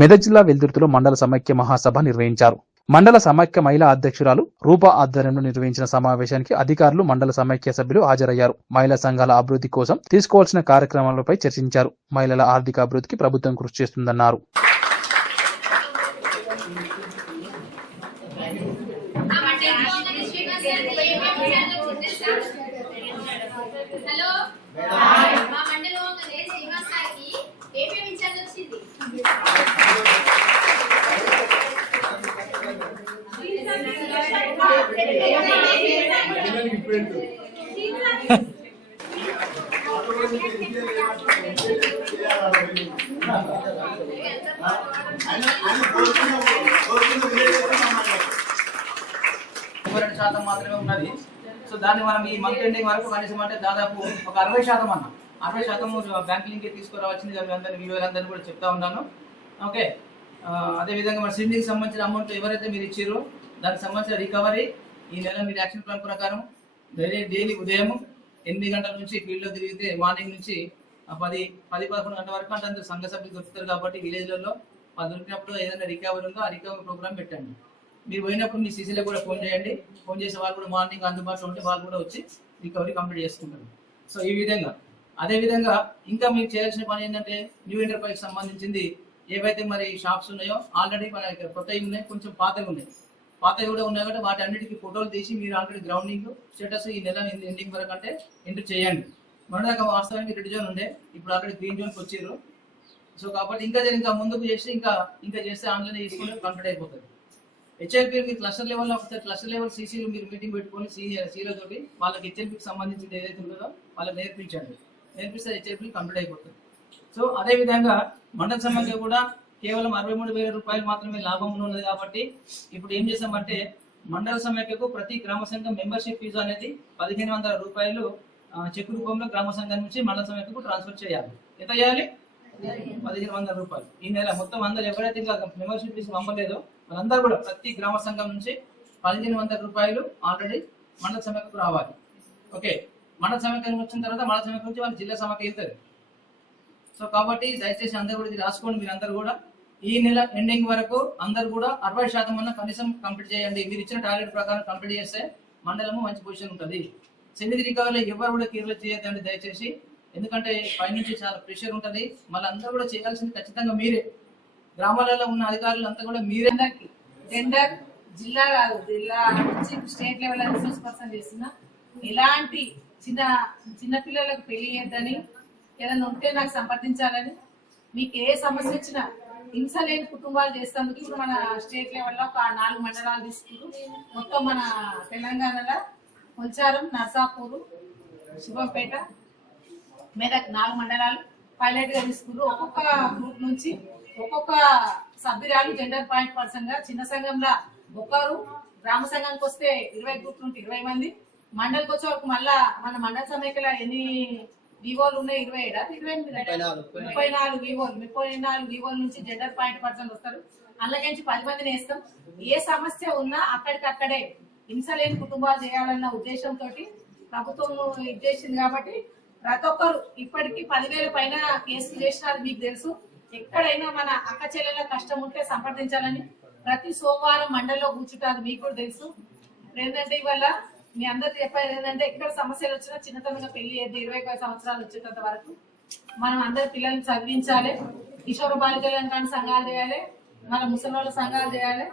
మెదక్ జిల్లా వెల్దుర్తిలో మండల సమైక్య మహాసభ నిర్వహించారు. మండల సమైక్య మహిళా అధ్యక్షురాలు రూపా ఆధ్వర్యంలో నిర్వహించిన సమావేశానికి అధికారులు, మండల సమైక్య సభ్యులు హాజరయ్యారు. మహిళా సంఘాల అభివృద్ధి కోసం తీసుకోవాల్సిన కార్యక్రమాలపై చర్చించారు. మహిళల ఆర్థిక అభివృద్ధికి ప్రభుత్వం కృషి చేస్తుందన్నారు. శాతం మాత్రమే ఉన్నది. సో దాన్ని మనం ఈ మంత్ ఎండింగ్ వరకు కనీసం అంటే దాదాపు ఒక 60% అన్న 60% బ్యాంక్ లింక్ తీసుకురావాల్సింది వీళ్ళందరినీ కూడా చెప్తా ఉన్నాను. ఓకే, అదేవిధంగా మన సిండింగ్ సంబంధించిన అమౌంట్ ఎవరైతే మీరు ఇచ్చారో దానికి సంబంధించిన రికవరీ ఈ నెల మీరు యాక్షన్ ప్లాన్ ప్రకారం డైలీ ఉదయం 8 గంటల నుంచి ఫీల్డ్లో తిరిగితే మార్నింగ్ నుంచి 10-11 గంటల వరకు అంటే అందరూ సంఘ సభ్యులు దొరుకుతారు కాబట్టి విలేజ్లలో దొరికినప్పుడు ఏదైనా రికవరీ ఉందో ఆ రికవరీ ప్రోగ్రామ్ పెట్టండి. మీరు పోయినప్పుడు మీ సీసీలో కూడా ఫోన్ చేయండి. ఫోన్ చేసే వాళ్ళు కూడా మార్నింగ్ అందుబాటులో ఉంటే వాళ్ళు కూడా వచ్చి రికవరీ కంప్లీట్ చేసుకుంటారు. సో ఈ విధంగా అదేవిధంగా ఇంకా మీరు చేయాల్సిన పని ఏంటంటే న్యూ ఎంటర్ప్రైజ్ సంబంధించింది ఏవైతే మరి షాప్స్ ఉన్నాయో ఆల్రెడీ మన కొత్తవి ఉన్నాయి, కొంచెం పాతవి ఉన్నాయి. పాతవి కూడా ఉన్నాయి కాబట్టి వాటి అన్నిటికీ ఫోటోలు తీసి మీరు ఆల్రెడీ గ్రౌండింగ్ స్టేటస్ ఈ నెల ఎండింగ్ వరకు అంటే ఎంటర్ చేయండి. మన దాకా వాస్తవానికి రెడ్ జోన్ ఉండే, ఇప్పుడు ఆల్రెడీ గ్రీన్ జోన్కి వచ్చారు. సో కాబట్టి ఇంకా ముందుకు చేసి ఇంకా చేస్తే ఆన్లైన్ చేసుకుంటే కంప్లీట్ అయిపోతుంది. హెచ్ఎల్పీ మీరు క్లస్టర్ లెవెల్లో ఒకసారి క్లస్టర్ లెవెల్ సీసీలు మీరు మీటింగ్ పెట్టుకొని సీలో తోటి వాళ్ళకి హెచ్ఎల్పీకి సంబంధించింది ఏదైతే ఉంటుందో వాళ్ళకి నేర్పిస్తే హెచ్ఎల్పీ కంప్లీట్ అయిపోతుంది. సో అదేవిధంగా మండల సమైక్య కూడా కేవలం 63,000 రూపాయలు మాత్రమే లాభం ఉన్నది కాబట్టి ఇప్పుడు ఏం చేసామంటే మండల సమైక్యకు ప్రతి గ్రామ సంఘం మెంబర్షిప్ ఫీజు అనేది 1,500 రూపాయలు చెక్ రూపంలో గ్రామ సంఘం నుంచి మండల సమైక్యకు ట్రాన్స్ఫర్ చేయాలి. ఎంత చేయాలి? 1,500 రూపాయలు. ఈ నెల మొత్తం అందరూ ఎవరైతే ఇంకా మెంబర్షిప్ ఫీజు పంపలేదో వాళ్ళందరూ కూడా ప్రతి గ్రామ సంఘం నుంచి 1,500 రూపాయలు ఆల్రెడీ మండల సమైక్యకు రావాలి. ఓకే, మండల సమైక్యం వచ్చిన తర్వాత మండల సమైక్యం నుంచి వాళ్ళు జిల్లా సమైక్య వెళ్తారు. సో కాబట్టి దయచేసి అందరూ కూడా ఇది రాసుకోండి. మీరు అందరూ కూడా ఈ నెల ఎండింగ్ వరకు అందరూ కూడా 60% అన్న కనీసం కంప్లీట్ చేయండి. మీరు ఇచ్చిన టార్గెట్ ప్రకారం కంప్లీట్ చేస్తే మండలము మంచి పొజిషన్ ఉంటుంది. సెమిది రికవరీలో ఎవరు కూడా కీర్లు చేయొద్దండి దయచేసి, ఎందుకంటే పైనుంచి చాలా ప్రెషర్ ఉంటుంది. మళ్ళీ అందరూ కూడా చేయాల్సింది ఖచ్చితంగా మీరే. గ్రామాలలో ఉన్న అధికారులు అంతా కూడా మీరే. టెండర్ జిల్లా కాదు, జిల్లా నుంచి స్టేట్ లెవెల్ రిసోర్స్ పర్సన్ చేస్తున్నా ఎలాంటి చిన్న పిల్లలకు పెళ్లి చేయొద్దని, ఏదైనా ఉంటే నాకు సంప్రదించాలని, మీకు ఏ సమస్య వచ్చినా హింస లేని కుటుంబాలు చేసేందుకు ఇప్పుడు మన స్టేట్ లెవెల్లో ఒక 4 మండలాలు తీసుకుంటూ మొత్తం మన తెలంగాణలో కొంచారం, నర్సాపూరు, శివంపేట, మెదక్ 4 మండలాలు పైలట్ గా తీసుకుంటూ ఒక్కొక్క గ్రూప్ నుంచి ఒక్కొక్క సభ్యురాలు జెండర్ పాయింట్ పర్సన్ గా చిన్న సంఘంలో ఒకరు, గ్రామ సంఘానికి వస్తే 20 గ్రూప్లు ఉంటే 20 మంది, మండలికి వచ్చే వరకు మళ్ళా మన మండల సమైక్యలో ఎన్ని వివోలు ఉన్నాయి? 34 వివోలు నుంచి జెండర్ పాయింట్ పర్సన్ వస్తారు. అందులోకించి 10 మందిని వేస్తాం. ఏ సమస్య ఉన్నా అక్కడికక్కడే హింస లేని కుటుంబాలు చేయాలన్న ఉద్దేశంతో ప్రభుత్వం ఉద్దేశించింది కాబట్టి ప్రతి ఒక్కరు ఇప్పటికీ 10,000 పైన కేసులు చేసినారు. మీకు తెలుసు, ఎక్కడైనా మన అక్క చెల్లెల కష్టం ఉంటే సంప్రదించాలని ప్రతి సోమవారం మండలిలో కూర్చుంటారు. మీకు కూడా తెలుసు. ఏంటంటే ఇవాళ మీ అందరు చెప్పేది ఏంటంటే ఎక్కడ సమస్యలు వచ్చినా చిన్నతనంగా పెళ్లి చేద్దాం. 25 సంవత్సరాలు వచ్చేంత వరకు మనం అందరు పిల్లల్ని చదివించాలి. కిషోర బాలికలను కానీ సంఘాలు చేయాలి, మన ముసలి సంఘాలు చేయాలి.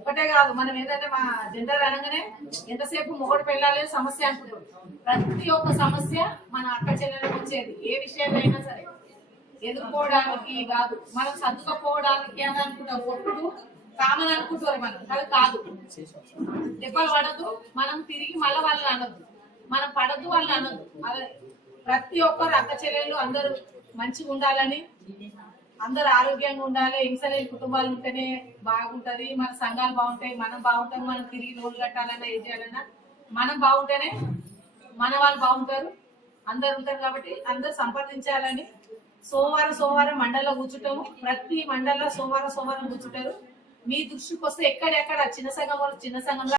ఒకటే కాదు, మనం ఏంటంటే మా జెండర్ అనగానే ఎంతసేపు మొగడు పెళ్ళాలి సమస్య అనుకుంటాం. ప్రతి ఒక్క సమస్య మన అక్క చెల్లెలకు వచ్చేది. ఏ విషయాలైనా సరే ఎదుర్కోవడానికి కాదు, మనం సర్దుకపోవడానికి అని అనుకుంటాం. కొట్టుడు కామన్ అనుకుంటారు మనం, అది కాదు. దెబ్బలు పడద్దు, మనం తిరిగి మళ్ళీ వాళ్ళని అనద్దు, మనం పడద్దు వాళ్ళని అనద్దు. అదే ప్రతి ఒక్కరు అక్క చెల్లెళ్ళు అందరూ మంచిగా ఉండాలని, అందరు ఆరోగ్యంగా ఉండాలి. హింసలేని కుటుంబాలు ఉంటేనే బాగుంటది. మన సంఘాలు బాగుంటాయి, మనం బాగుంటాం. మనం తిరిగి లోన్లు కట్టాలన్నా ఏం చేయాలన్నా మనం బాగుంటేనే మన వాళ్ళు బాగుంటారు. అందరు ఉంటారు కాబట్టి అందరు సంప్రదించాలని సోమవారం మండలిలో కూర్చుంటాము. ప్రతి మండలిలో సోమవారం కూర్చుంటారు. మీ దృష్టికి వస్తే ఎక్కడెక్కడ చిన్న సంఘం